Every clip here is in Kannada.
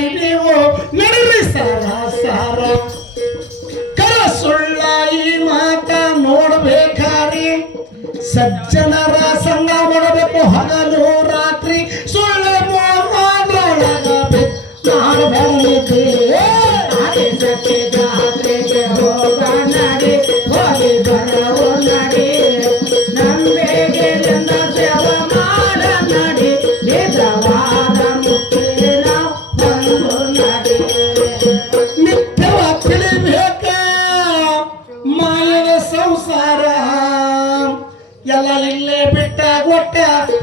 ನೀವು ನಡೀರಿ ಸಾರ ಸಾರ. ಕರ ಸುಳ್ಳ ಮಾತ ನೋಡ್ಬೇಕಾರಿ. ಸಜ್ಜನರ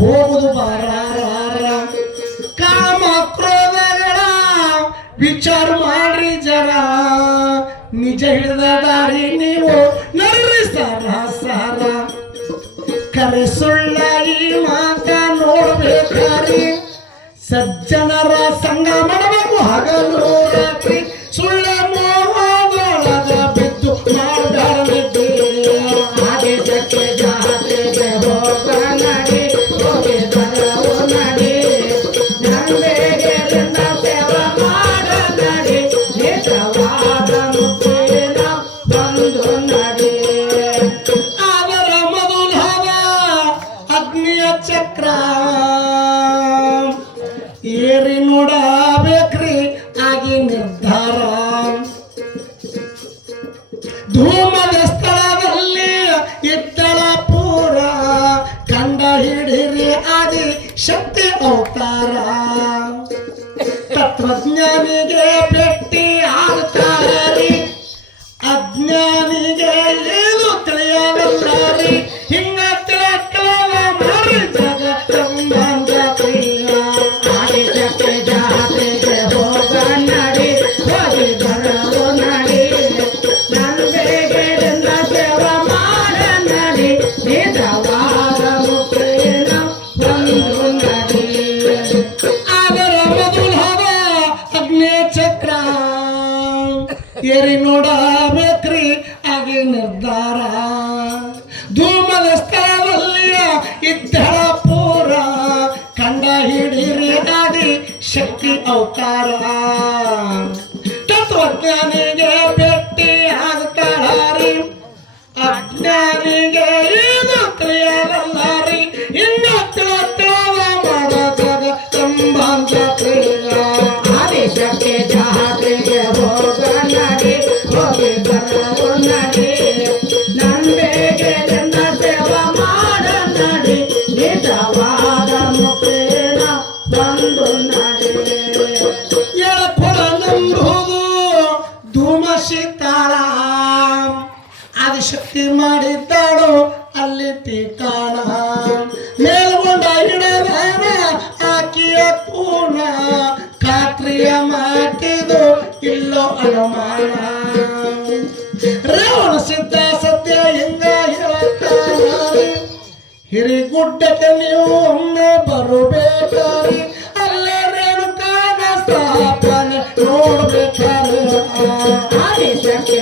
ಹೋಗುದು ಬರಾರ ಕಾಮ ಕ್ರೋಧಗಳ ವಿಚಾರ ಮಾಡ್ರಿ ಜರ. ನಿಜ ಹಿಡಿದ ದಾರಿ ನೀವು ನಡ್ರಿ ಸರ ಸರ. ಕರೆ ಸುಳ್ಳ ಈ ಮಾತ ನೋಡ್ಬೇಕಾರಿ ಸಜ್ಜನರ ಸಂಗ ಮಾಡಬೇಕು. ಹಗಲು ರಾತ್ರಿ ಸುಳ್ಳ ಆಗಿ ನಿರ್ಧಾರ. ಧೂಮದ ಸ್ಥಳದಲ್ಲಿ ಇತ್ತಳ ಪೂರ ಕಂಡ ಹಿಡಿರಿ ಆದಿ ಶಕ್ತಿ ಅವತಾರ. ತತ್ವಜ್ಞಾನಿಗೆ ಭೇಟಿ ಆಗ್ತಾರಿ. ಅಜ್ಞಾನಿಗೆ ಏನು ತಿಳಿಯಲ್ಲ ಹಿಂಗ ನೋಡಬೇಕ್ರಿ ಆಗಿ ನಿರ್ಧಾರ. ಧೂಮದ ಸ್ಥಳದಲ್ಲಿ ಇದ್ದಳ ಪೂರ ಕಂಡ ಹಿಡಿರಿ ಶಕ್ತಿ ಅವತಾರ ಆದಿಶಕ್ತಿ ಮಾಡಿದ್ದಾಳು, ಅಲ್ಲಿ ತೀಕಾಣ ಮೇಲ್ಗೊಂಡ ಹಿಡದಾನ ಆಕಿಯ ಪೂರ್ಣ. ಖಾತ್ರಿಯ ಮಾಡಿದು ಇಲ್ಲೋ ಅನುಮಾನ. ರೇವಣ ಸಿದ್ಧ ಸತ್ಯ ಹಿಂಗ ಹಿರಿ ಹಿರಿಗುಡ್ಡಕ್ಕೆ ನೀವು ಒಮ್ಮೆ ಬರಬೇಕಾರಿ, ಅಲ್ಲೇ ರೇಣುಕಾನ ಸ್ಥಾಪನೆ ನೋಡ್ಬೇಕಾರೆ. ಆದೇಶಕ್ಕೆ